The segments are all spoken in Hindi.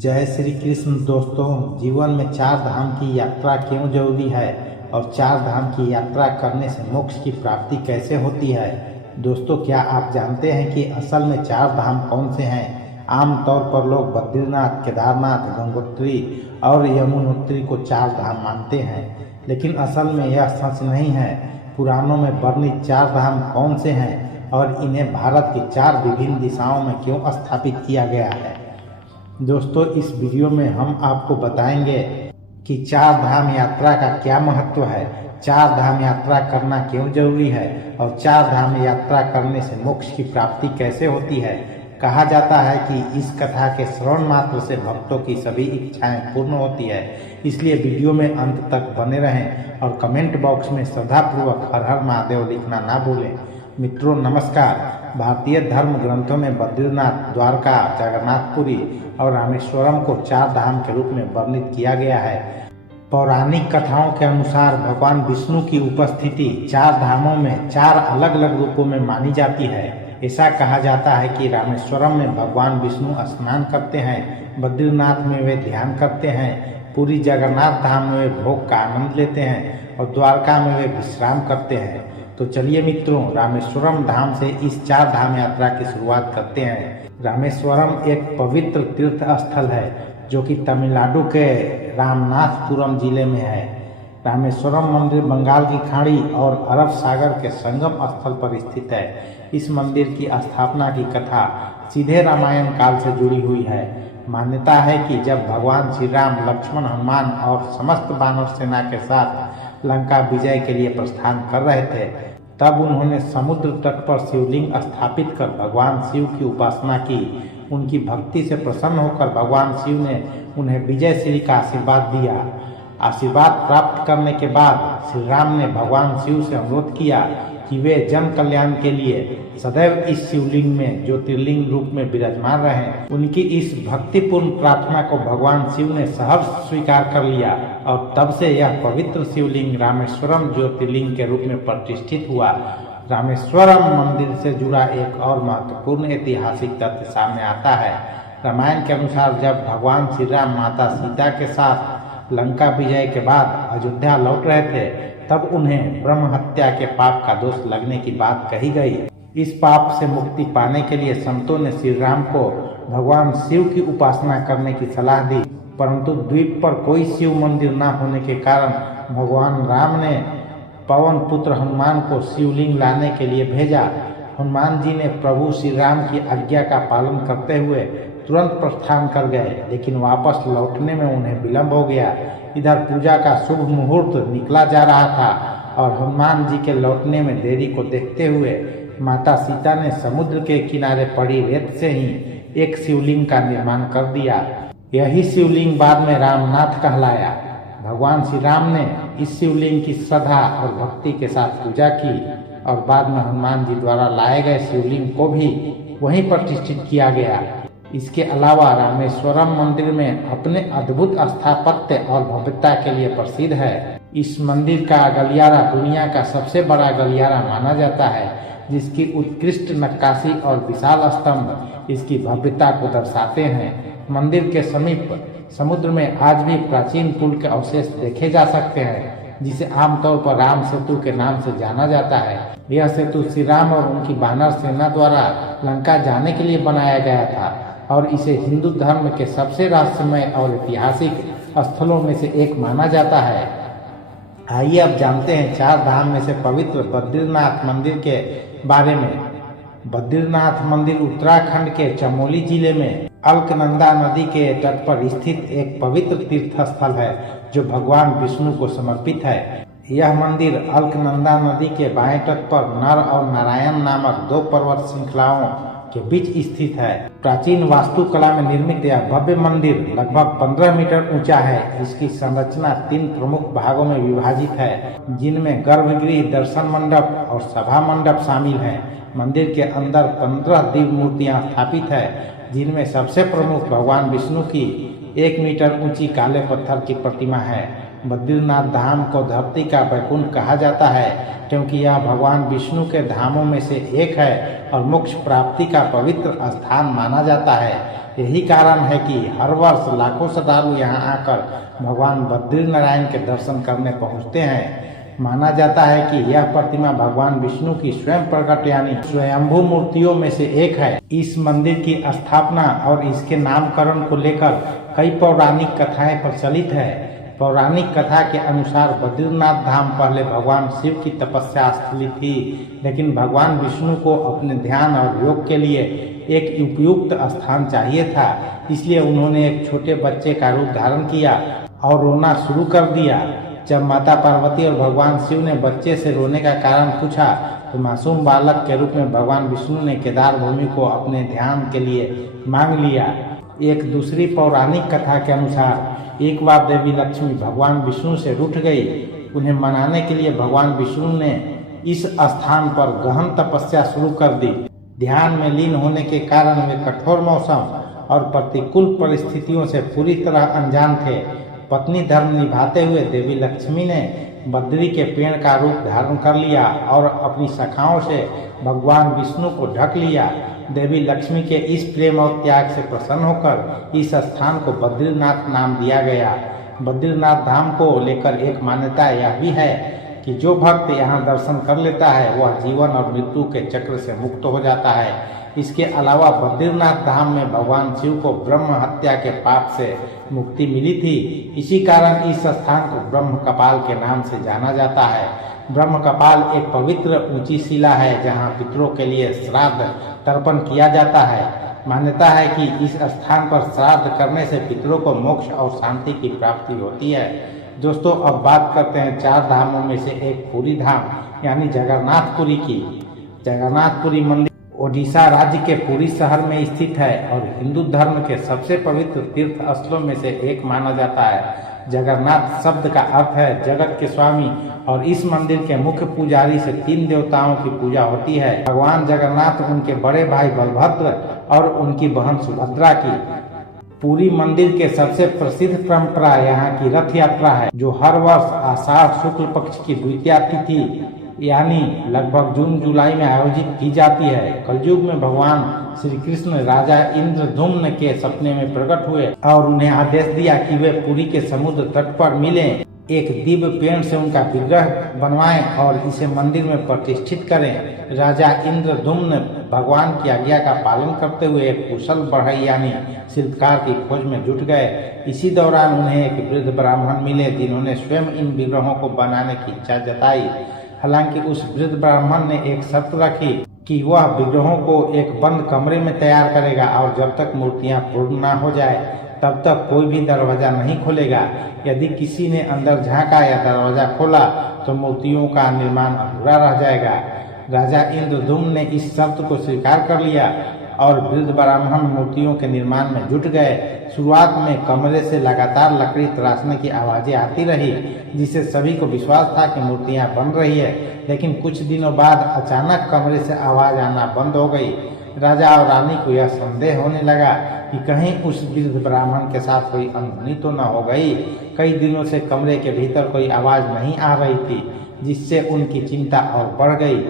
जय श्री कृष्ण। दोस्तों, जीवन में चार धाम की यात्रा क्यों जरूरी है और चार धाम की यात्रा करने से मोक्ष की प्राप्ति कैसे होती है। दोस्तों, क्या आप जानते हैं कि असल में चार धाम कौन से हैं। आमतौर पर लोग बद्रीनाथ, केदारनाथ, गंगोत्री और यमुनोत्री को चार धाम मानते हैं, लेकिन असल में यह सच नहीं है। पुराणों में वर्णित चार धाम कौन से हैं और इन्हें भारत की चार विभिन्न दिशाओं में क्यों स्थापित किया गया है। दोस्तों, इस वीडियो में हम आपको बताएंगे कि चार धाम यात्रा का क्या महत्व है, चार धाम यात्रा करना क्यों जरूरी है और चार धाम यात्रा करने से मोक्ष की प्राप्ति कैसे होती है। कहा जाता है कि इस कथा के श्रवण मात्र से भक्तों की सभी इच्छाएं पूर्ण होती है। इसलिए वीडियो में अंत तक बने रहें और कमेंट बॉक्स में श्रद्धापूर्वक हर हर महादेव लिखना ना भूलें। मित्रों नमस्कार। भारतीय धर्म ग्रंथों में बद्रीनाथ, द्वारका, जगन्नाथपुरी और रामेश्वरम को चार धाम के रूप में वर्णित किया गया है। पौराणिक कथाओं के अनुसार भगवान विष्णु की उपस्थिति चार धामों में चार अलग अलग रूपों में मानी जाती है। ऐसा कहा जाता है कि रामेश्वरम में भगवान विष्णु स्नान करते हैं, बद्रीनाथ में वे ध्यान करते हैं, पूरी जगन्नाथ धाम में वे भोग का आनंद लेते हैं और द्वारका में वे विश्राम करते हैं। तो चलिए मित्रों, रामेश्वरम धाम से इस चार धाम यात्रा की शुरुआत करते हैं। रामेश्वरम एक पवित्र तीर्थ स्थल है जो कि तमिलनाडु के रामनाथपुरम जिले में है। रामेश्वरम मंदिर बंगाल की खाड़ी और अरब सागर के संगम स्थल पर स्थित है। इस मंदिर की स्थापना की कथा सीधे रामायण काल से जुड़ी हुई है। मान्यता है कि जब भगवान श्री राम, लक्ष्मण, हनुमान और समस्त वानर सेना के साथ लंका विजय के लिए प्रस्थान कर रहे थे, तब उन्होंने समुद्र तट पर शिवलिंग स्थापित कर भगवान शिव की उपासना की। उनकी भक्ति से प्रसन्न होकर भगवान शिव ने उन्हें विजय श्री का आशीर्वाद दिया। आशीर्वाद प्राप्त करने के बाद श्री राम ने भगवान शिव से अनुरोध किया कि वे जन कल्याण के लिए सदैव इस शिवलिंग में ज्योतिर्लिंग रूप में विराजमान रहें। उनकी इस भक्तिपूर्ण प्रार्थना को भगवान शिव ने सहर्ष स्वीकार कर लिया और तब से यह पवित्र शिवलिंग रामेश्वरम ज्योतिर्लिंग के रूप में प्रतिष्ठित हुआ। रामेश्वरम मंदिर से जुड़ा एक और महत्वपूर्ण ऐतिहासिक तथ्य सामने आता है। रामायण के अनुसार जब भगवान श्री राम माता सीता के साथ लंका विजय के बाद अयोध्या लौट रहे थे, तब उन्हें ब्रह्म हत्या के पाप का दोष लगने की बात कही गई। इस पाप से मुक्ति पाने के लिए संतों ने श्री राम को भगवान शिव की उपासना करने की सलाह दी, परंतु द्वीप पर कोई शिव मंदिर न होने के कारण भगवान राम ने पवन पुत्र हनुमान को शिवलिंग लाने के लिए भेजा। हनुमान जी ने प्रभु श्री राम की आज्ञा का पालन करते हुए तुरंत प्रस्थान कर गए, लेकिन वापस लौटने में उन्हें विलंब हो गया। इधर पूजा का शुभ मुहूर्त निकला जा रहा था और हनुमान जी के लौटने में देरी को देखते हुए माता सीता ने समुद्र के किनारे पड़ी रेत से ही एक शिवलिंग का निर्माण कर दिया। यही शिवलिंग बाद में रामनाथ कहलाया। भगवान श्री राम ने इस शिवलिंग की श्रद्धा और भक्ति के साथ पूजा की और बाद में हनुमान जी द्वारा लाए गए शिवलिंग को भी वहीं प्रतिष्ठित किया गया। इसके अलावा रामेश्वरम मंदिर में अपने अद्भुत स्थापत्य और भव्यता के लिए प्रसिद्ध है। इस मंदिर का गलियारा दुनिया का सबसे बड़ा गलियारा माना जाता है, जिसकी उत्कृष्ट नक्काशी और विशाल स्तंभ इसकी भव्यता को दर्शाते हैं। मंदिर के समीप समुद्र में आज भी प्राचीन पुल के अवशेष देखे जा सकते हैं, जिसे आमतौर पर राम सेतु के नाम से जाना जाता है। यह सेतु श्री राम और उनकी वानर सेना द्वारा लंका जाने के लिए बनाया गया था और इसे हिंदू धर्म के सबसे रहस्यमय और ऐतिहासिक स्थलों में से एक माना जाता है। आइए अब जानते हैं चार धाम में से पवित्र बद्रीनाथ मंदिर के बारे में। बद्रीनाथ मंदिर उत्तराखंड के चमोली जिले में अलकनंदा नदी के तट पर स्थित एक पवित्र तीर्थ स्थल है जो भगवान विष्णु को समर्पित है। यह मंदिर अलकनंदा नदी के बाएं तट पर नर और नारायण नामक दो पर्वत श्रृंखलाओं के बीच स्थित है। प्राचीन वास्तुकला में निर्मित यह भव्य मंदिर लगभग 15 मीटर ऊंचा है। इसकी संरचना 3 प्रमुख भागों में विभाजित है, जिनमें गर्भगृह, दर्शन मंडप और सभा मंडप शामिल हैं। मंदिर के अंदर 15 दिव्य मूर्तियां स्थापित है, जिनमें सबसे प्रमुख भगवान विष्णु की 1 मीटर ऊंची काले पत्थर की प्रतिमा है। बद्रीनाथ धाम को धरती का वैकुंठ कहा जाता है क्योंकि यह भगवान विष्णु के धामों में से एक है और मोक्ष प्राप्ति का पवित्र स्थान माना जाता है। यही कारण है कि हर वर्ष लाखों श्रद्धालु यहाँ आकर भगवान बद्रीनारायण के दर्शन करने पहुँचते हैं। माना जाता है कि यह प्रतिमा भगवान विष्णु की स्वयं प्रकट यानी स्वयंभू मूर्तियों में से एक है। इस मंदिर की स्थापना और इसके नामकरण को लेकर कई पौराणिक कथाएं प्रचलित है। पौराणिक कथा के अनुसार बद्रीनाथ धाम पहले भगवान शिव की तपस्या स्थली थी, लेकिन भगवान विष्णु को अपने ध्यान और योग के लिए एक उपयुक्त स्थान चाहिए था, इसलिए उन्होंने एक छोटे बच्चे का रूप धारण किया और रोना शुरू कर दिया। जब माता पार्वती और भगवान शिव ने बच्चे से रोने का कारण पूछा तो मासूम बालक के रूप में भगवान विष्णु ने केदार भूमि को अपने ध्यान के लिए मांग लिया। एक दूसरी पौराणिक कथा के अनुसार एक बार देवी लक्ष्मी भगवान विष्णु से रूठ गई। उन्हें मनाने के लिए भगवान विष्णु ने इस स्थान पर गहन तपस्या शुरू कर दी। ध्यान में लीन होने के कारण वे कठोर मौसम और प्रतिकूल परिस्थितियों से पूरी तरह अनजान थे। पत्नी धर्म निभाते हुए देवी लक्ष्मी ने बद्री के पेड़ का रूप धारण कर लिया और अपनी शाखाओं से भगवान विष्णु को ढक लिया। देवी लक्ष्मी के इस प्रेम और त्याग से प्रसन्न होकर इस स्थान को बद्रीनाथ नाम दिया गया। बद्रीनाथ धाम को लेकर एक मान्यता यह भी है कि जो भक्त यहाँ दर्शन कर लेता है वह जीवन और मृत्यु के चक्र से मुक्त हो जाता है। इसके अलावा बद्रीनाथ धाम में भगवान शिव को ब्रह्म हत्या के पाप से मुक्ति मिली थी। इसी कारण इस स्थान को ब्रह्म कपाल के नाम से जाना जाता है। ब्रह्म कपाल एक पवित्र ऊंची शिला है जहाँ पितरों के लिए श्राद्ध तर्पण किया जाता है। मान्यता है कि इस स्थान पर श्राद्ध करने से पितरों को मोक्ष और शांति की प्राप्ति होती है। दोस्तों, अब बात करते हैं चार धामों में से एक पुरी धाम यानी जगन्नाथपुरी की। जगन्नाथपुरी मंदिर ओडिशा राज्य के पुरी शहर में स्थित है और हिंदू धर्म के सबसे पवित्र तीर्थ स्थलों में से एक माना जाता है। जगन्नाथ शब्द का अर्थ है जगत के स्वामी और इस मंदिर के मुख्य पुजारी से तीन देवताओं की पूजा होती है। भगवान जगन्नाथ, उनके बड़े भाई बलभद्र और उनकी बहन सुभद्रा की। पुरी मंदिर के सबसे प्रसिद्ध परंपरा यहाँ की रथ यात्रा है जो हर वर्ष आषाढ़ शुक्ल पक्ष की द्वितीया तिथि यानी लगभग जून जुलाई में आयोजित की जाती है। कलयुग में भगवान श्री कृष्ण राजा इंद्रधुम्न के सपने में प्रकट हुए और उन्हें आदेश दिया कि वे पुरी के समुद्र तट पर मिलें, एक दिव्य पेड़ से उनका विग्रह बनवाएं और इसे मंदिर में प्रतिष्ठित करें। राजा इंद्रधुम्न भगवान की आज्ञा का पालन करते हुए एक कुशल बढ़ई यानी शिल्पकार की खोज में जुट गए। इसी दौरान उन्हें एक वृद्ध ब्राह्मण मिले जिन्होंने स्वयं इन विग्रहों को बनाने की इच्छा जताई। हालांकि उस वृद्ध ब्राह्मण ने एक शर्त रखी कि वह विग्रहों को एक बंद कमरे में तैयार करेगा और जब तक मूर्तियां पूर्ण न हो जाए तब तक कोई भी दरवाजा नहीं खोलेगा। यदि किसी ने अंदर झांका या दरवाजा खोला तो मूर्तियों का निर्माण अधूरा रह जाएगा। राजा इंद्रधुम्न ने इस शर्त को स्वीकार कर लिया और वृद्ध ब्राह्मण मूर्तियों के निर्माण में जुट गए। शुरुआत में कमरे से लगातार लकड़ी तराशने की आवाजें आती रही जिससे सभी को विश्वास था कि मूर्तियां बन रही है, लेकिन कुछ दिनों बाद अचानक कमरे से आवाज आना बंद हो गई। राजा और रानी को यह संदेह होने लगा कि कहीं उस वृद्ध ब्राह्मण के साथ कोई अनहोनी तो न हो गई। कई दिनों से कमरे के भीतर कोई आवाज नहीं आ रही थी जिससे उनकी चिंता और बढ़ गई।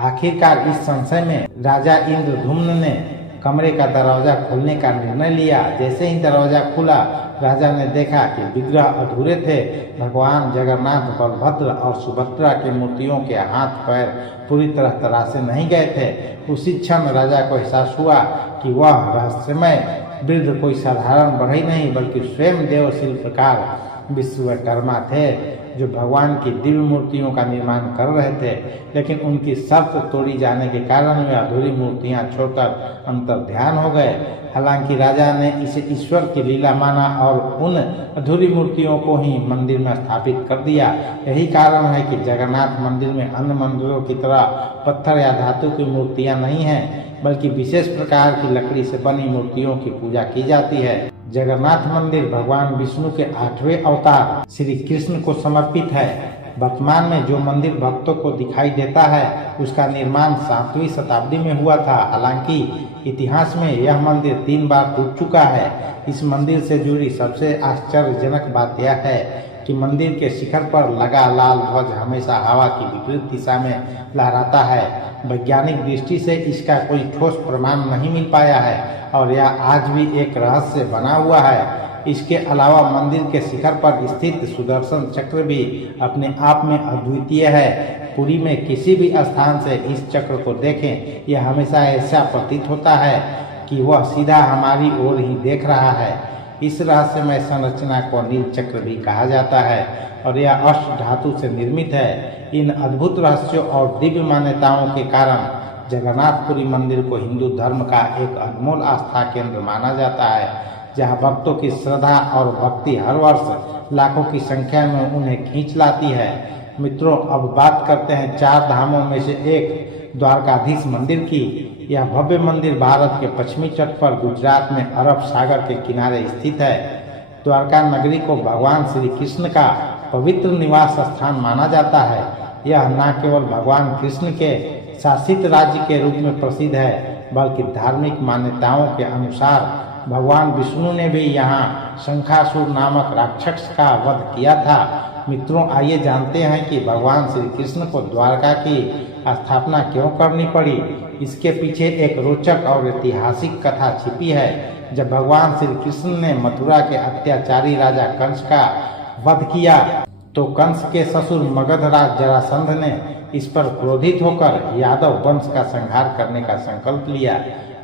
आखिरकार इस संशय में राजा इंद्रधुम्न ने कमरे का दरवाजा खोलने का निर्णय लिया। जैसे ही दरवाजा खुला राजा ने देखा कि विग्रह अधूरे थे। भगवान जगन्नाथ, बलभद्र और सुभद्रा की मूर्तियों के हाथ पैर पूरी तरह तराशे नहीं गए थे। उसी क्षण राजा को एहसास हुआ कि वह रहस्यमय वृद्ध कोई साधारण बढ़ई नहीं बल्कि स्वयं देव शिल्पकार विश्वकर्मा थे जो भगवान की दिव्य मूर्तियों का निर्माण कर रहे थे, लेकिन उनकी शर्त तोड़ी जाने के कारण वे अधूरी मूर्तियां छोड़कर अंतर्ध्यान हो गए। हालांकि राजा ने इसे ईश्वर की लीला माना और उन अधूरी मूर्तियों को ही मंदिर में स्थापित कर दिया। यही कारण है कि जगन्नाथ मंदिर में अन्य मंदिरों की तरह पत्थर या धातु की मूर्तियां नहीं हैं, बल्कि विशेष प्रकार की लकड़ी से बनी मूर्तियों की पूजा की जाती है। जगन्नाथ मंदिर भगवान विष्णु के 8वें अवतार श्री कृष्ण को समर्पित है। वर्तमान में जो मंदिर भक्तों को दिखाई देता है उसका निर्माण 7वीं शताब्दी में हुआ था। हालांकि इतिहास में यह मंदिर 3 बार टूट चुका है। इस मंदिर से जुड़ी सबसे आश्चर्यजनक बात यह है कि मंदिर के शिखर पर लगा लाल ध्वज हमेशा हवा की विपरीत दिशा में लहराता है। वैज्ञानिक दृष्टि से इसका कोई ठोस प्रमाण नहीं मिल पाया है और यह आज भी एक रहस्य बना हुआ है। इसके अलावा मंदिर के शिखर पर स्थित सुदर्शन चक्र भी अपने आप में अद्वितीय है। पुरी में किसी भी स्थान से इस चक्र को देखें, यह हमेशा ऐसा प्रतीत होता है कि वह सीधा हमारी ओर ही देख रहा है। इस रहस्यमय संरचना को नील चक्र भी कहा जाता है और यह अष्ट धातु से निर्मित है। इन अद्भुत रहस्यों और दिव्य मान्यताओं के कारण जगन्नाथपुरी मंदिर को हिंदू धर्म का एक अनमोल आस्था केंद्र माना जाता है, जहां भक्तों की श्रद्धा और भक्ति हर वर्ष लाखों की संख्या में उन्हें खींच लाती है। मित्रों, अब बात करते हैं 4 धामों में से एक द्वारकाधीश मंदिर की। यह भव्य मंदिर भारत के पश्चिमी तट पर गुजरात में अरब सागर के किनारे स्थित है। द्वारका नगरी को भगवान श्री कृष्ण का पवित्र निवास स्थान माना जाता है। यह न केवल भगवान कृष्ण के शासित राज्य के रूप में प्रसिद्ध है, बल्कि धार्मिक मान्यताओं के अनुसार भगवान विष्णु ने भी यहाँ शंखासुर नामक राक्षस का वध किया था। मित्रों, आइए जानते हैं कि भगवान श्री कृष्ण को द्वारका की स्थापना क्यों करनी पड़ी। इसके पीछे एक रोचक और ऐतिहासिक कथा छिपी है। जब भगवान श्री कृष्ण ने मथुरा के अत्याचारी राजा कंस का वध किया तो कंस के ससुर मगधराज जरासंध ने इस पर क्रोधित होकर यादव वंश का संहार करने का संकल्प लिया।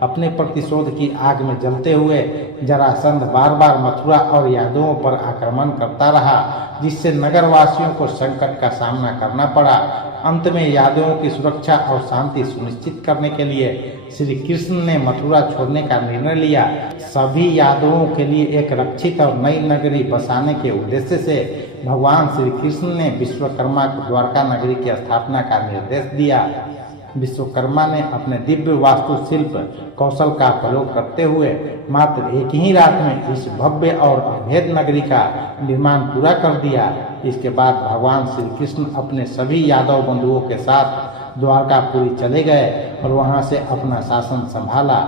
अपने प्रतिशोध की आग में जलते हुए जरासंध बार बार मथुरा और यादवों पर आक्रमण करता रहा, जिससे नगरवासियों को संकट का सामना करना पड़ा। अंत में यादवों की सुरक्षा और शांति सुनिश्चित करने के लिए श्री कृष्ण ने मथुरा छोड़ने का निर्णय लिया। सभी यादवों के लिए एक रक्षित और नई नगरी बसाने के उद्देश्य से भगवान श्री कृष्ण ने विश्वकर्मा को द्वारका नगरी की स्थापना का निर्देश दिया। विश्वकर्मा ने अपने दिव्य वास्तुशिल्प कौशल का प्रयोग करते हुए मात्र एक ही रात में इस भव्य और अभेद नगरी का निर्माण पूरा कर दिया। इसके बाद भगवान श्री कृष्ण अपने सभी यादव बंधुओं के साथ द्वारकापुरी चले गए और वहां से अपना शासन संभाला।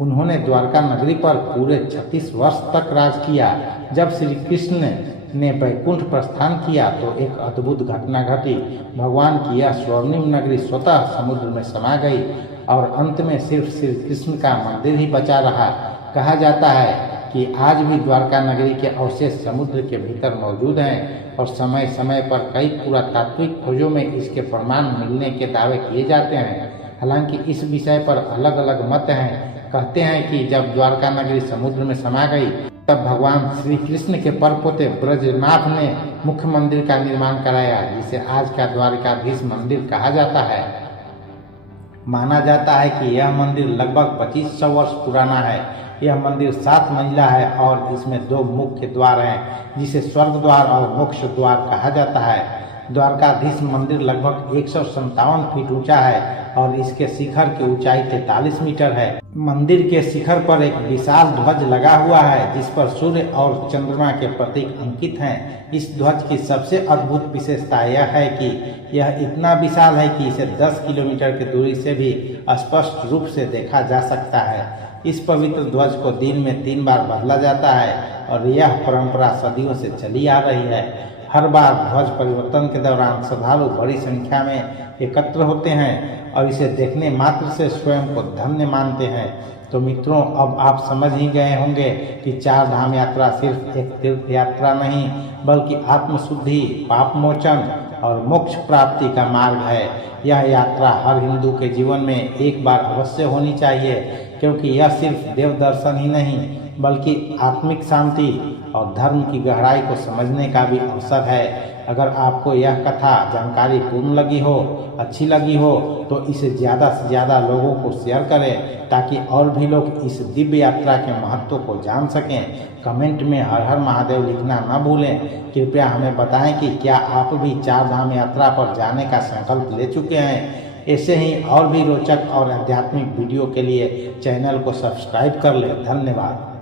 उन्होंने द्वारका नगरी पर पूरे 36 वर्ष तक राज किया। जब श्री कृष्ण ने वैकुंठ प्रस्थान किया तो एक अद्भुत घटना घटी। भगवान की यह स्वर्णिम नगरी स्वतः समुद्र में समा गई और अंत में सिर्फ श्री कृष्ण का मंदिर ही बचा रहा। कहा जाता है कि आज भी द्वारका नगरी के अवशेष समुद्र के भीतर मौजूद हैं और समय समय पर कई पुरातात्विक खोजों में इसके प्रमाण मिलने के दावे किए जाते हैं। हालांकि इस विषय पर अलग अलग मत हैं। कहते हैं कि जब द्वारका नगरी समुद्र में समा गई तब भगवान श्री कृष्ण के परपोते ब्रजनाथ ने मुख्य मंदिर का निर्माण कराया, जिसे आज का द्वारकाधीश मंदिर कहा जाता है। माना जाता है कि यह मंदिर लगभग 2500 वर्ष पुराना है। यह मंदिर 7 मंजिला है और इसमें 2 मुख्य द्वार हैं, जिसे स्वर्ग द्वार और मोक्ष द्वार कहा जाता है। द्वारकाधीश मंदिर लगभग 157 फीट ऊंचा है और इसके शिखर की ऊंचाई 43 मीटर है। मंदिर के शिखर पर एक विशाल ध्वज लगा हुआ है, जिस पर सूर्य और चंद्रमा के प्रतीक अंकित हैं। इस ध्वज की सबसे अद्भुत विशेषता यह है कि यह इतना विशाल है कि इसे 10 किलोमीटर की दूरी से भी स्पष्ट रूप से देखा जा सकता है। इस पवित्र ध्वज को दिन में 3 बार बदला जाता है और यह परंपरा सदियों से चली आ रही है। हर बार ध्वज परिवर्तन के दौरान श्रद्धालु बड़ी संख्या में एकत्र होते हैं और इसे देखने मात्र से स्वयं को धन्य मानते हैं। तो मित्रों, अब आप समझ ही गए होंगे कि 4 धाम यात्रा सिर्फ एक तीर्थ यात्रा नहीं, बल्कि आत्मशुद्धि, पाप मोचन और मोक्ष प्राप्ति का मार्ग है। यह यात्रा हर हिंदू के जीवन में एक बार अवश्य होनी चाहिए, क्योंकि यह सिर्फ देव दर्शन ही नहीं, बल्कि आत्मिक शांति और धर्म की गहराई को समझने का भी अवसर है। अगर आपको यह कथा जानकारी पूर्ण लगी हो, अच्छी लगी हो, तो इसे ज़्यादा से ज़्यादा लोगों को शेयर करें, ताकि और भी लोग इस दिव्य यात्रा के महत्व को जान सकें। कमेंट में हर हर महादेव लिखना न भूलें। कृपया हमें बताएं कि क्या आप भी 4 धाम यात्रा पर जाने का संकल्प ले चुके हैं। ऐसे ही और भी रोचक और आध्यात्मिक वीडियो के लिए चैनल को सब्सक्राइब कर लें। धन्यवाद।